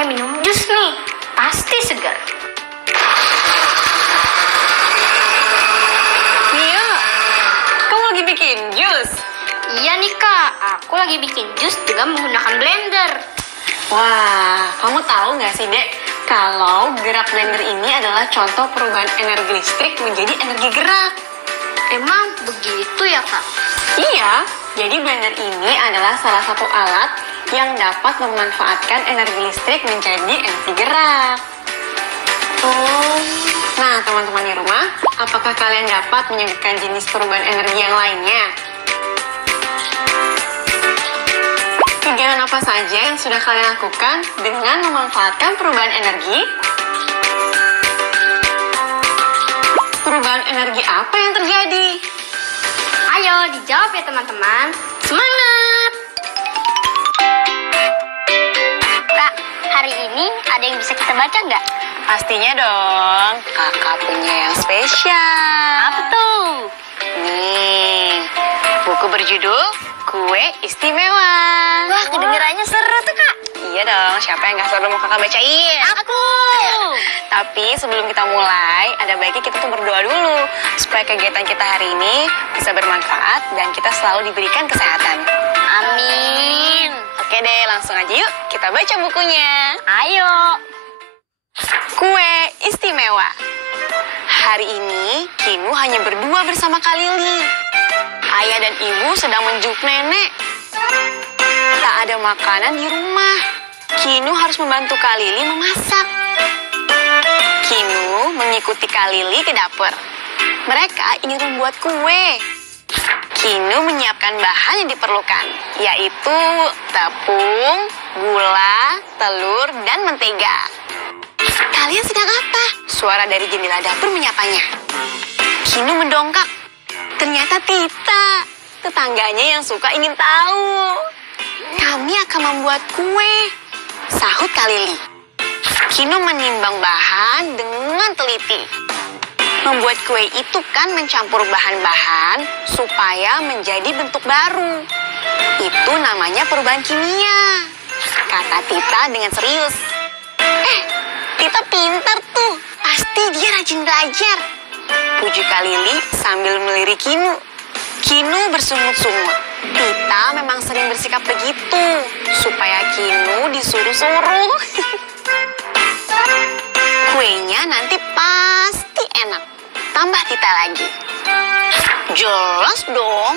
enaknya minum jus nih. Pasti segar. Mia, kamu lagi bikin jus? Iya nih Kak, aku lagi bikin jus dengan menggunakan blender. Wah, kamu tahu nggak sih, Dek? Kalau gerak blender ini adalah contoh perubahan energi listrik menjadi energi gerak. Emang begitu ya Kak? Iya, jadi blender ini adalah salah satu alat yang dapat memanfaatkan energi listrik menjadi energi gerak. Nah, teman-teman di rumah, apakah kalian dapat menyebutkan jenis perubahan energi yang lainnya? Kegiatan apa saja yang sudah kalian lakukan dengan memanfaatkan perubahan energi? Perubahan energi apa yang terjadi? Ayo dijawab ya teman-teman. Semangat! Kak, hari ini ada yang bisa kita baca nggak? Pastinya dong, kakak punya yang spesial. Apa tuh? Nih, buku berjudul Kue Istimewa. Wah, kedengarannya seru tuh Kak. Iya dong, siapa yang gak seru mau kakak bacain? Aku! Tapi sebelum kita mulai, ada baiknya kita tuh berdoa dulu supaya kegiatan kita hari ini bisa bermanfaat dan kita selalu diberikan kesehatan. Amin. Oke deh, langsung aja yuk kita baca bukunya. Ayo. Kue Istimewa. Hari ini Kinu hanya berdua bersama Kak Lili. Ayah dan ibu sedang menjuk nenek. Tak ada makanan di rumah. Kinu harus membantu Kak Lili memasak. Kinu mengikuti Kak Lili ke dapur. Mereka ingin membuat kue. Kinu menyiapkan bahan yang diperlukan, yaitu tepung, gula, telur, dan mentega. Kalian sedang apa? Suara dari jendela dapur menyapanya. Kinu mendongkak. Ternyata Tita, tetangganya yang suka ingin tahu. Kami akan membuat kue, sahut Kak Lili. Kinu menimbang bahan dengan teliti. Membuat kue itu kan mencampur bahan-bahan supaya menjadi bentuk baru. Itu namanya perubahan kimia, kata Tita dengan serius. Tita pintar tuh, pasti dia rajin belajar. Puji Kak Lili sambil melirik Kinu. Kinu bersungut-sungut. Tita memang sering bersikap begitu, supaya Kinu disuruh-suruh. Kuenya nanti pasti enak. Tambah Tita lagi. Jelas dong,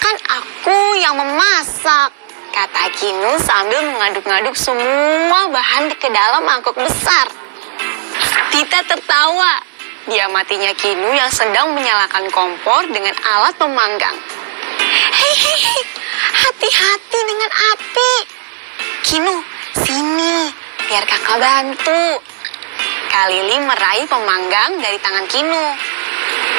kan aku yang memasak, kata Kinu sambil mengaduk-ngaduk semua bahan ke dalam mangkok besar. Tita tertawa. Dia matinya Kinu yang sedang menyalakan kompor dengan alat pemanggang. Hei, hati-hati dengan api. Kinu, sini, biar kakak bantu. Kak Lili meraih pemanggang dari tangan Kinu.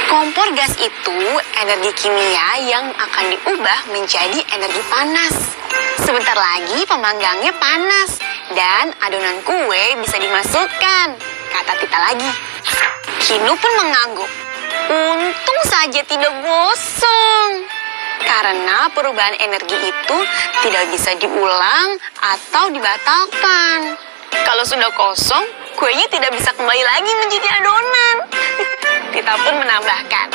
Kompor gas itu energi kimia yang akan diubah menjadi energi panas. Sebentar lagi pemanggangnya panas dan adonan kue bisa dimasukkan, kata Tita lagi. Kinu pun mengangguk. Untung saja tidak gosong. Karena perubahan energi itu tidak bisa diulang atau dibatalkan. Kalau sudah kosong, kuenya tidak bisa kembali lagi menjadi adonan. Tita pun menambahkan.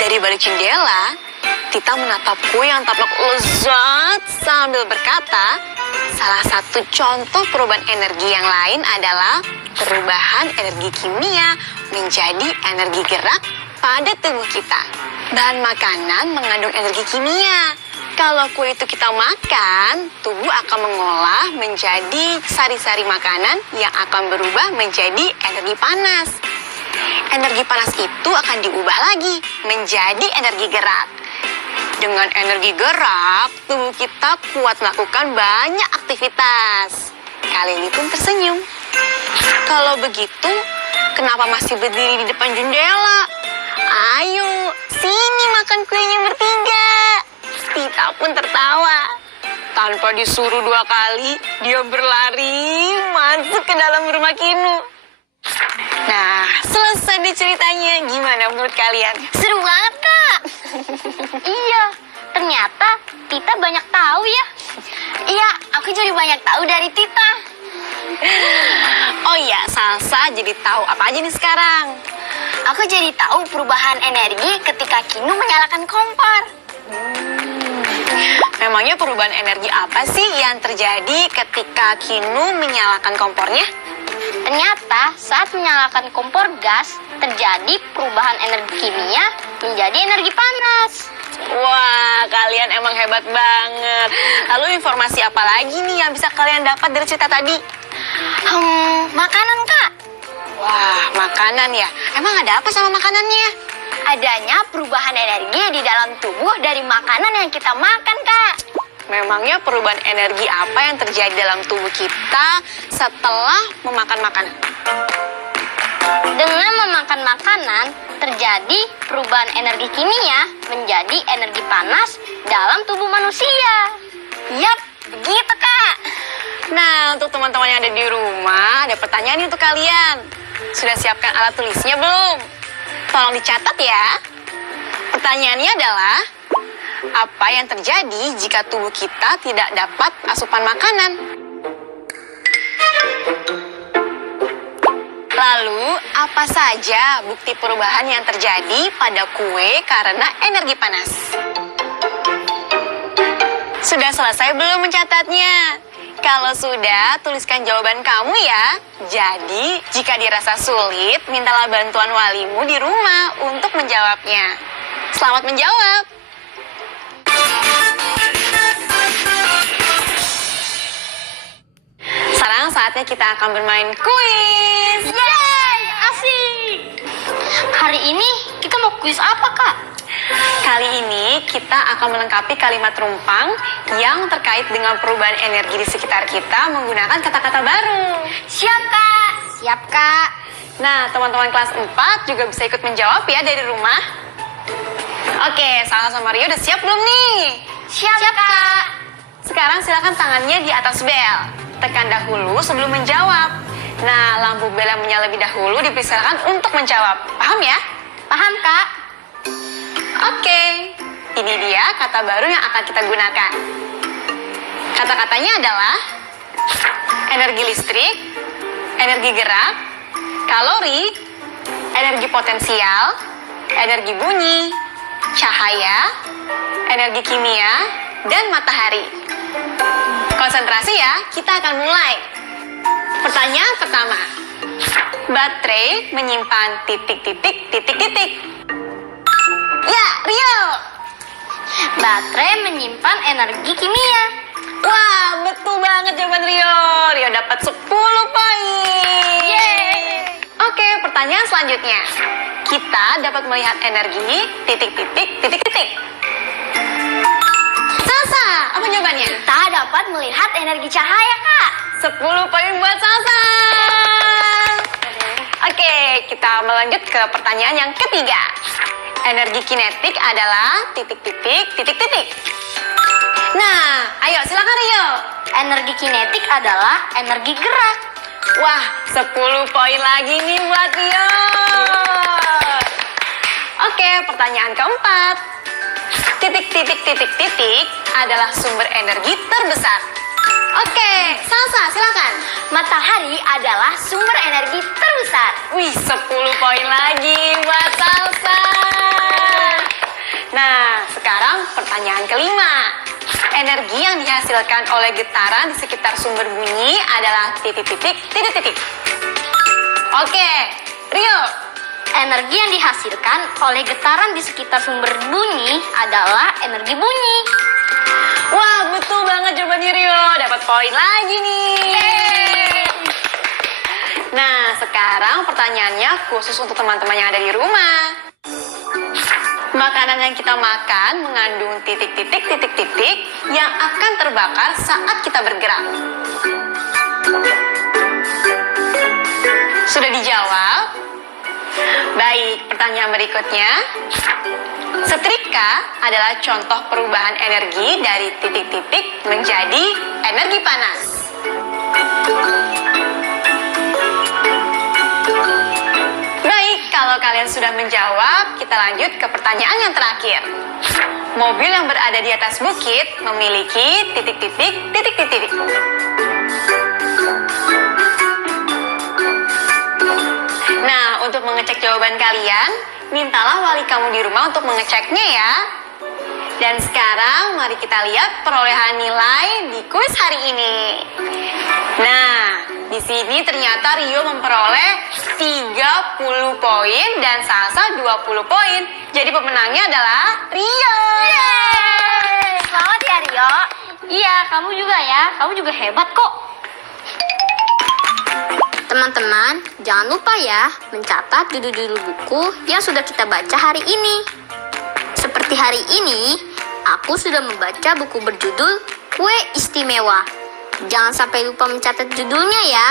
Dari balik jendela, Tita menatap kue yang tampak lezat sambil berkata, salah satu contoh perubahan energi yang lain adalah perubahan energi kimia menjadi energi gerak pada tubuh kita. Bahan makanan mengandung energi kimia. Kalau kue itu kita makan, tubuh akan mengolah menjadi sari-sari makanan yang akan berubah menjadi energi panas. Energi panas itu akan diubah lagi menjadi energi gerak. Dengan energi gerak, tubuh kita kuat melakukan banyak aktivitas. Kak Lili pun tersenyum. Kalau begitu, kenapa masih berdiri di depan jendela? Ayo, sini makan kuenya bertiga. Tita pun tertawa. Tanpa disuruh 2 kali, dia berlari masuk ke dalam rumah Kinu. Nah, selesai deh ceritanya. Gimana menurut kalian? Seru banget Kak. Iya, ternyata Tita banyak tahu ya. Iya, aku jadi banyak tahu dari Tita. Oh iya, Salsa jadi tahu apa aja nih sekarang? Aku jadi tahu perubahan energi ketika Kinu menyalakan kompor. Memangnya perubahan energi apa sih yang terjadi ketika Kinu menyalakan kompornya? Ternyata saat menyalakan kompor gas, terjadi perubahan energi kimia menjadi energi panas. Wah, kalian emang hebat banget. Lalu informasi apa lagi nih yang bisa kalian dapat dari cerita tadi? Makanan, Kak. Wah, makanan ya. Emang ada apa sama makanannya? Adanya perubahan energi di dalam tubuh dari makanan yang kita makan, Kak. Memangnya perubahan energi apa yang terjadi dalam tubuh kita setelah memakan makanan? Dengan memakan makanan, terjadi perubahan energi kimia menjadi energi panas dalam tubuh manusia. Yap, begitu, Kak. Nah, untuk teman-teman yang ada di rumah, ada pertanyaan nih untuk kalian. Sudah siapkan alat tulisnya belum? Tolong dicatat ya. Pertanyaannya adalah, apa yang terjadi jika tubuh kita tidak dapat asupan makanan? Lalu, apa saja bukti perubahan yang terjadi pada kue karena energi panas? Sudah selesai belum mencatatnya? Kalau sudah, tuliskan jawaban kamu ya. Jadi, jika dirasa sulit, mintalah bantuan walimu di rumah untuk menjawabnya. Selamat menjawab! Sekarang saatnya kita akan bermain kuis. Yeay, asik. Hari ini kita mau kuis apa, Kak? Kali ini kita akan melengkapi kalimat rumpang yang terkait dengan perubahan energi di sekitar kita menggunakan kata-kata baru. Siap, Kak. Siap, Kak. Nah, teman-teman kelas 4 juga bisa ikut menjawab ya dari rumah. Oke, Salsa sama Rio udah siap belum nih? Siap, Kak. Sekarang silakan tangannya di atas bel. Tekan dahulu sebelum menjawab. Nah, lampu bel yang menyala lebih dahulu dipersilakan untuk menjawab. Paham ya? Paham, Kak. Oke, ini dia kata baru yang akan kita gunakan. Kata-katanya adalah energi listrik, energi gerak, kalori, energi potensial, energi bunyi, cahaya, energi kimia, dan matahari. Konsentrasi ya, kita akan mulai. Pertanyaan pertama. Baterai menyimpan titik-titik. Ya, Rio. Baterai menyimpan energi kimia. Wah, betul banget jawaban Rio. Rio dapat 10 poin. Yeay. Oke, pertanyaan selanjutnya. Kita dapat melihat energi titik-titik. Salsa, apa jawabannya? Kita dapat melihat energi cahaya, Kak. 10 poin buat Salsa. Oke, kita melanjut ke pertanyaan yang ketiga. Energi kinetik adalah titik-titik. Nah, ayo silakan Rio. Energi kinetik adalah energi gerak. Wah, 10 poin lagi nih buat Rio. Oke, pertanyaan keempat. Titik adalah sumber energi terbesar. Oke, Salsa silakan. Matahari adalah sumber energi terbesar. Wih, 10 poin lagi buat Salsa. Nah, sekarang pertanyaan kelima. Energi yang dihasilkan oleh getaran di sekitar sumber bunyi adalah titik. Oke, Rio. Energi yang dihasilkan oleh getaran di sekitar sumber bunyi adalah energi bunyi. Wah, betul banget jawabannya Rio. Dapat poin lagi nih. Nah, sekarang pertanyaannya khusus untuk teman-teman yang ada di rumah. Makanan yang kita makan mengandung titik-titik yang akan terbakar saat kita bergerak. Sudah dijawab? Baik, pertanyaan berikutnya. Setrika adalah contoh perubahan energi dari titik-titik menjadi energi panas. Baik, kalau kalian sudah menjawab, kita lanjut ke pertanyaan yang terakhir. Mobil yang berada di atas bukit memiliki titik-titik. untuk mengecek jawaban kalian, mintalah wali kamu di rumah untuk mengeceknya ya. Dan sekarang mari kita lihat perolehan nilai di kuis hari ini. Nah, di sini ternyata Rio memperoleh 30 poin dan Salsa 20 poin. Jadi pemenangnya adalah Rio. Yeay! Selamat ya Rio. Iya, kamu juga ya. Kamu juga hebat kok. Teman-teman, jangan lupa ya mencatat judul-judul buku yang sudah kita baca hari ini. Seperti hari ini, aku sudah membaca buku berjudul Kue Istimewa. Jangan sampai lupa mencatat judulnya ya.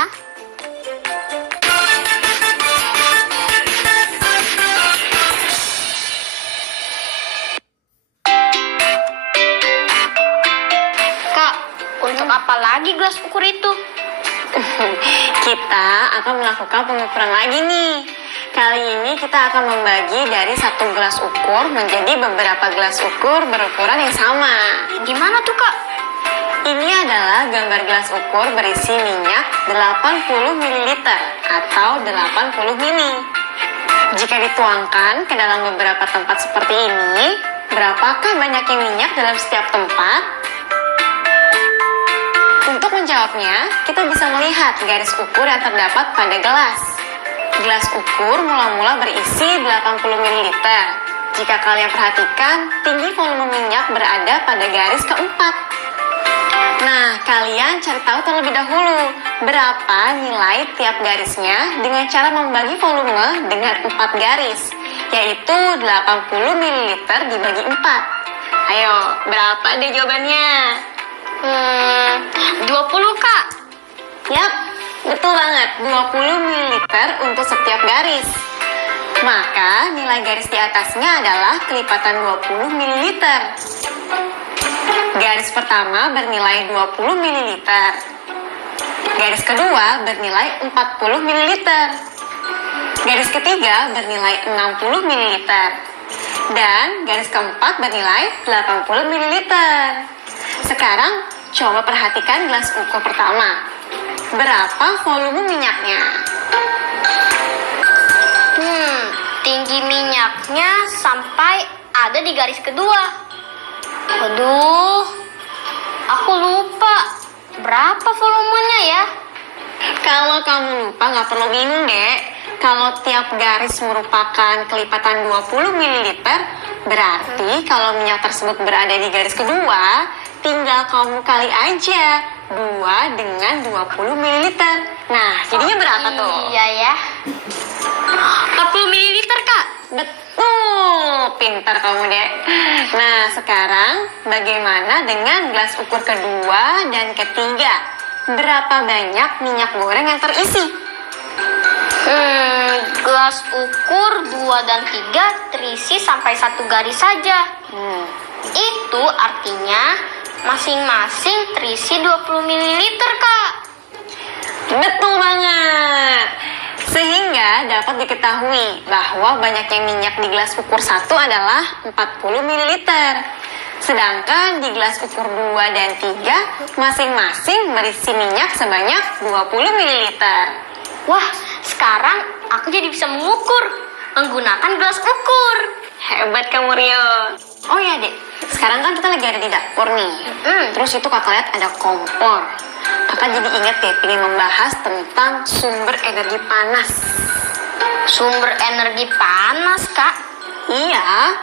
Kak, untuk apa lagi gelas ukur itu? Kita akan melakukan pengukuran lagi nih. Kali ini kita akan membagi dari satu gelas ukur menjadi beberapa gelas ukur berukuran yang sama. Gimana tuh Kak? Ini adalah gambar gelas ukur berisi minyak 80 ml atau 80 mili. Jika dituangkan ke dalam beberapa tempat seperti ini, berapakah banyaknya minyak dalam setiap tempat? Untuk menjawabnya, kita bisa melihat garis ukur yang terdapat pada gelas. Gelas ukur mula-mula berisi 80 ml. Jika kalian perhatikan, tinggi volume minyak berada pada garis keempat. Nah, kalian cari tahu terlebih dahulu berapa nilai tiap garisnya dengan cara membagi volume dengan 4 garis, yaitu 80 ml dibagi 4. Ayo, berapa deh jawabannya? 20 Kak. Yap, betul banget, 20 ml untuk setiap garis. Maka nilai garis di atasnya adalah kelipatan 20 ml. Garis pertama bernilai 20 ml. Garis kedua bernilai 40 ml. Garis ketiga bernilai 60 ml. Dan garis keempat bernilai 80 ml. Sekarang coba perhatikan gelas ukur pertama. Berapa volume minyaknya? Tinggi minyaknya sampai ada di garis kedua. Aduh, aku lupa. Berapa volumenya ya? Kalau kamu lupa nggak perlu bingung dek. Kalau tiap garis merupakan kelipatan 20 ml, berarti kalau minyak tersebut berada di garis kedua, tinggal kamu kali aja 2 dengan 20 ml. Nah, jadinya berapa tuh? Iya ya. 40 ml Kak. Betul, pintar kamu dek. Nah, sekarang bagaimana dengan gelas ukur kedua dan ketiga? Berapa banyak minyak goreng yang terisi? Gelas ukur 2 dan 3 terisi sampai satu garis saja. Itu artinya masing-masing terisi 20 ml Kak. Betul banget. Sehingga dapat diketahui bahwa banyaknya minyak di gelas ukur 1 adalah 40 ml. Sedangkan di gelas ukur 2 dan 3 masing-masing berisi minyak sebanyak 20 ml. Wah, sekarang aku jadi bisa mengukur menggunakan gelas ukur. Hebat kamu Rio. Oh ya dek, sekarang kan kita lagi ada di dapur nih. Terus itu kakak lihat ada kompor. Kakak jadi ingat deh pengen membahas tentang sumber energi panas. Sumber energi panas, Kak? Iya,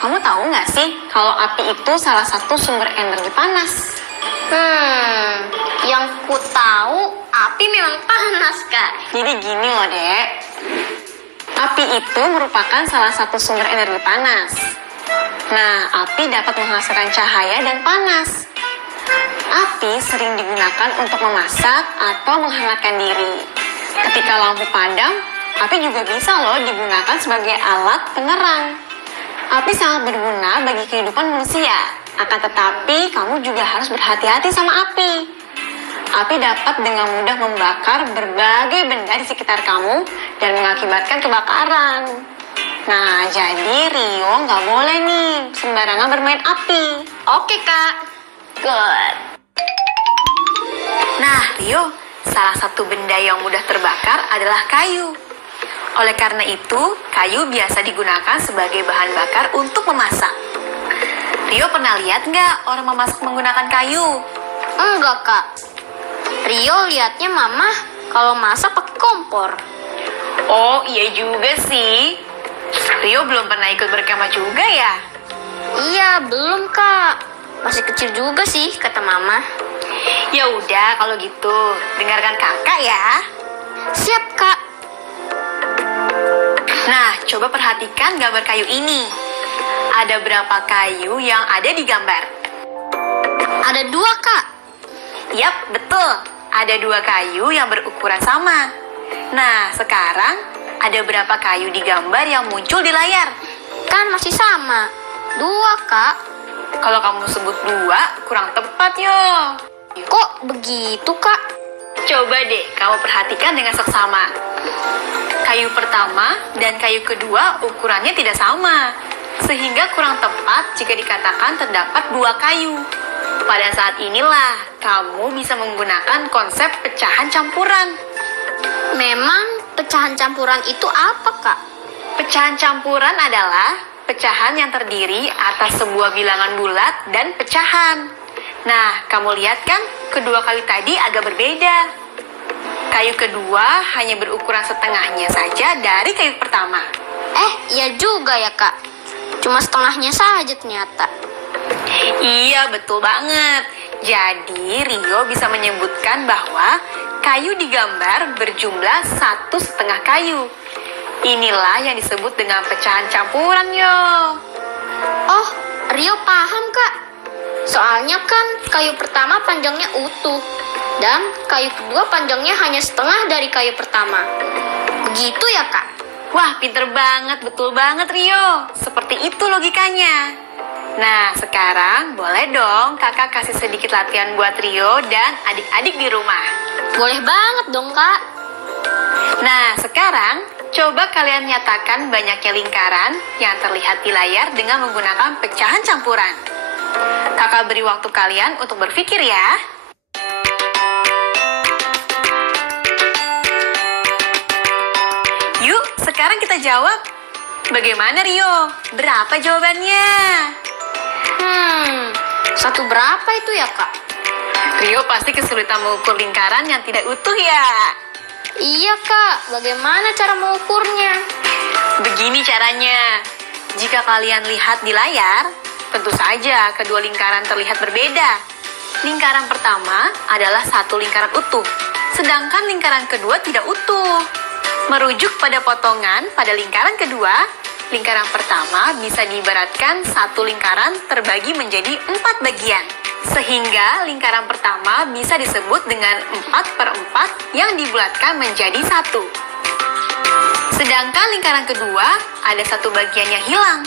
kamu tahu nggak sih kalau api itu salah satu sumber energi panas? Yang ku tahu api memang panas, Kak. Jadi gini loh dek, api itu merupakan salah satu sumber energi panas. Nah, api dapat menghasilkan cahaya dan panas. Api sering digunakan untuk memasak atau menghangatkan diri. Ketika lampu padam, api juga bisa loh digunakan sebagai alat penerang. Api sangat berguna bagi kehidupan manusia. Akan tetapi, kamu juga harus berhati-hati sama api. Api dapat dengan mudah membakar berbagai benda di sekitar kamu dan mengakibatkan kebakaran. Nah, jadi Rio nggak boleh nih sembarangan bermain api. Oke, Kak. Good. Nah, Rio, salah satu benda yang mudah terbakar adalah kayu. Oleh karena itu, kayu biasa digunakan sebagai bahan bakar untuk memasak. Rio pernah lihat nggak orang memasak menggunakan kayu? Enggak, Kak. Rio liatnya mama kalau masak pakai kompor. Oh, iya juga sih. Rio belum pernah ikut berkemah juga ya? Iya, belum, Kak. Masih kecil juga sih, kata mama. Ya udah, kalau gitu, dengarkan kakak ya. Siap, Kak. Nah, coba perhatikan gambar kayu ini. Ada berapa kayu yang ada di gambar? Ada 2, Kak. Yap, betul. Ada 2 kayu yang berukuran sama. Nah, sekarang ada berapa kayu di gambar yang muncul di layar? Kan masih sama. 2, Kak. Kalau kamu sebut 2, kurang tepat yo. Kok begitu, Kak? Coba deh kamu perhatikan dengan seksama. Kayu pertama dan kayu kedua ukurannya tidak sama, sehingga kurang tepat jika dikatakan terdapat 2 kayu. Pada saat inilah kamu bisa menggunakan konsep pecahan campuran. Memang pecahan campuran itu apa, Kak? Pecahan campuran adalah pecahan yang terdiri atas sebuah bilangan bulat dan pecahan. Nah, kamu lihat kan kedua kayu tadi agak berbeda. Kayu kedua hanya berukuran setengahnya saja dari kayu pertama. Iya juga ya, Kak. Cuma setengahnya saja ternyata. Iya, betul banget. Jadi, Rio bisa menyebutkan bahwa kayu di gambar berjumlah 1,5 kayu. Inilah yang disebut dengan pecahan campuran, yo. Oh, Rio paham, Kak. Soalnya kan kayu pertama panjangnya utuh, dan kayu kedua panjangnya hanya setengah dari kayu pertama. Begitu ya, Kak? Wah, pinter banget, betul banget, Rio. Seperti itu logikanya. Nah, sekarang boleh dong kakak kasih sedikit latihan buat Rio dan adik-adik di rumah. Boleh banget dong, Kak. Nah, sekarang coba kalian nyatakan banyaknya lingkaran yang terlihat di layar dengan menggunakan pecahan campuran. Kakak beri waktu kalian untuk berpikir ya. Yuk, sekarang kita jawab. Bagaimana, Rio? Berapa jawabannya? 1 berapa itu ya, Kak? Rio pasti kesulitan mengukur lingkaran yang tidak utuh ya. Iya, Kak. Bagaimana cara mengukurnya? Begini caranya. Jika kalian lihat di layar, tentu saja kedua lingkaran terlihat berbeda. Lingkaran pertama adalah satu lingkaran utuh, sedangkan lingkaran kedua tidak utuh. Merujuk pada potongan pada lingkaran kedua, lingkaran pertama bisa diibaratkan satu lingkaran terbagi menjadi 4 bagian. Sehingga lingkaran pertama bisa disebut dengan 4/4 yang dibulatkan menjadi 1. Sedangkan lingkaran kedua ada 1 bagian yang hilang.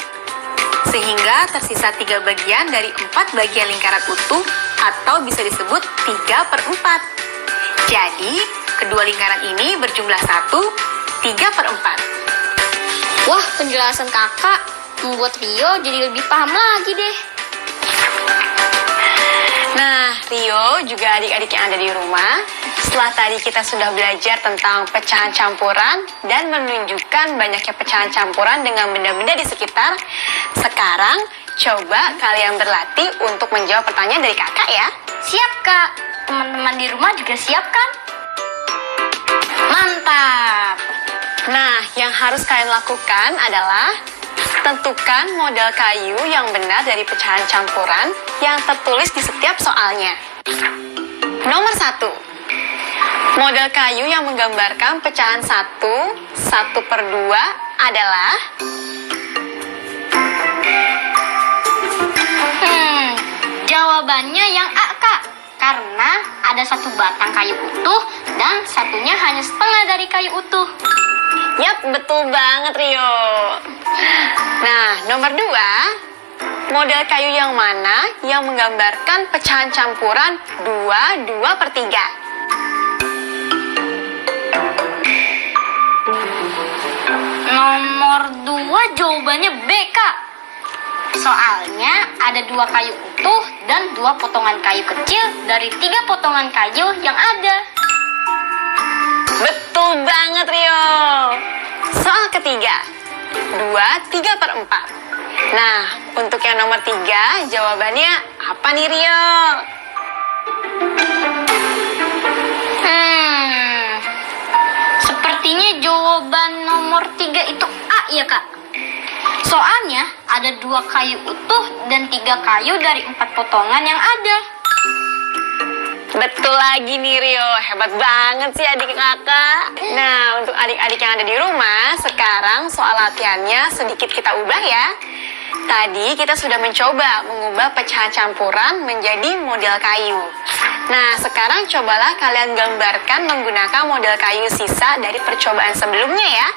Sehingga tersisa 3 bagian dari 4 bagian lingkaran utuh atau bisa disebut 3/4. Jadi, kedua lingkaran ini berjumlah 3/4. Wah, penjelasan kakak membuat Rio jadi lebih paham lagi deh. Nah, Rio juga adik-adik yang ada di rumah, setelah tadi kita sudah belajar tentang pecahan campuran dan menunjukkan banyaknya pecahan campuran dengan benda-benda di sekitar, sekarang coba kalian berlatih untuk menjawab pertanyaan dari kakak ya. Siap, Kak. Teman-teman di rumah juga siap kan? Mantap. Nah, yang harus kalian lakukan adalah tentukan model kayu yang benar dari pecahan campuran yang tertulis di setiap soalnya. Nomor 1. Model kayu yang menggambarkan pecahan 1/2 adalah Jawabannya yang A, Kak. Karena ada 1 batang kayu utuh dan satunya hanya setengah dari kayu utuh. Yap, betul banget, Rio. Nah, nomor 2, model kayu yang mana yang menggambarkan pecahan campuran 2/3? Nomor 2 jawabannya B, Kak. Soalnya ada 2 kayu utuh dan 2 potongan kayu kecil dari 3 potongan kayu yang ada. Betul banget, Rio. 2/3/4. Nah, untuk yang nomor 3, jawabannya apa nih, Rio? Sepertinya jawaban nomor 3 itu A ya, Kak. Soalnya ada 2 kayu utuh dan 3 kayu dari 4 potongan yang ada. Betul lagi nih, Rio. Hebat banget sih adik kakak. Nah, untuk adik-adik yang ada di rumah, sekarang soal latihannya sedikit kita ubah ya. Tadi kita sudah mencoba mengubah pecahan campuran menjadi model kayu. Nah, sekarang cobalah kalian gambarkan menggunakan model kayu sisa dari percobaan sebelumnya ya.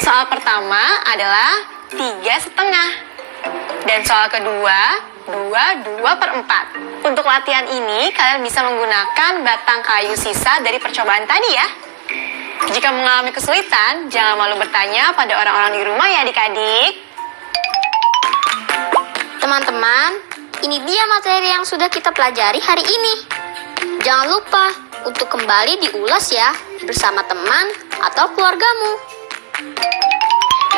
Soal pertama adalah 3,5. Dan soal kedua, 2/4. Untuk latihan ini, kalian bisa menggunakan batang kayu sisa dari percobaan tadi ya. Jika mengalami kesulitan, jangan malu bertanya pada orang-orang di rumah ya adik-adik. Teman-teman, ini dia materi yang sudah kita pelajari hari ini. Jangan lupa untuk kembali diulas ya bersama teman atau keluargamu.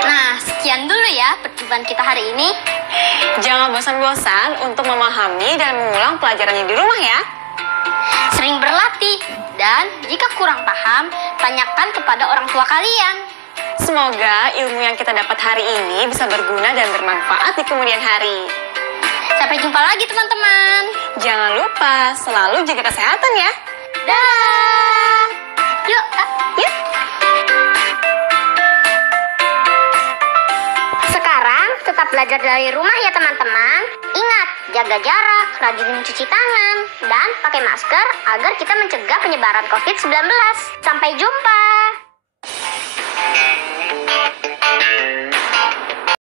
Nah, sekian dulu ya percobaan kita hari ini. Jangan bosan-bosan untuk memahami dan mengulang pelajarannya di rumah ya. Sering berlatih, dan jika kurang paham, tanyakan kepada orang tua kalian. Semoga ilmu yang kita dapat hari ini bisa berguna dan bermanfaat di kemudian hari. Sampai jumpa lagi teman-teman. Jangan lupa selalu jaga kesehatan ya. Dah. Yuk, Yuk. Sekarang tetap belajar dari rumah ya teman-teman. Ingat, jaga jarak, rajin mencuci tangan, dan pakai masker agar kita mencegah penyebaran COVID-19. Sampai jumpa.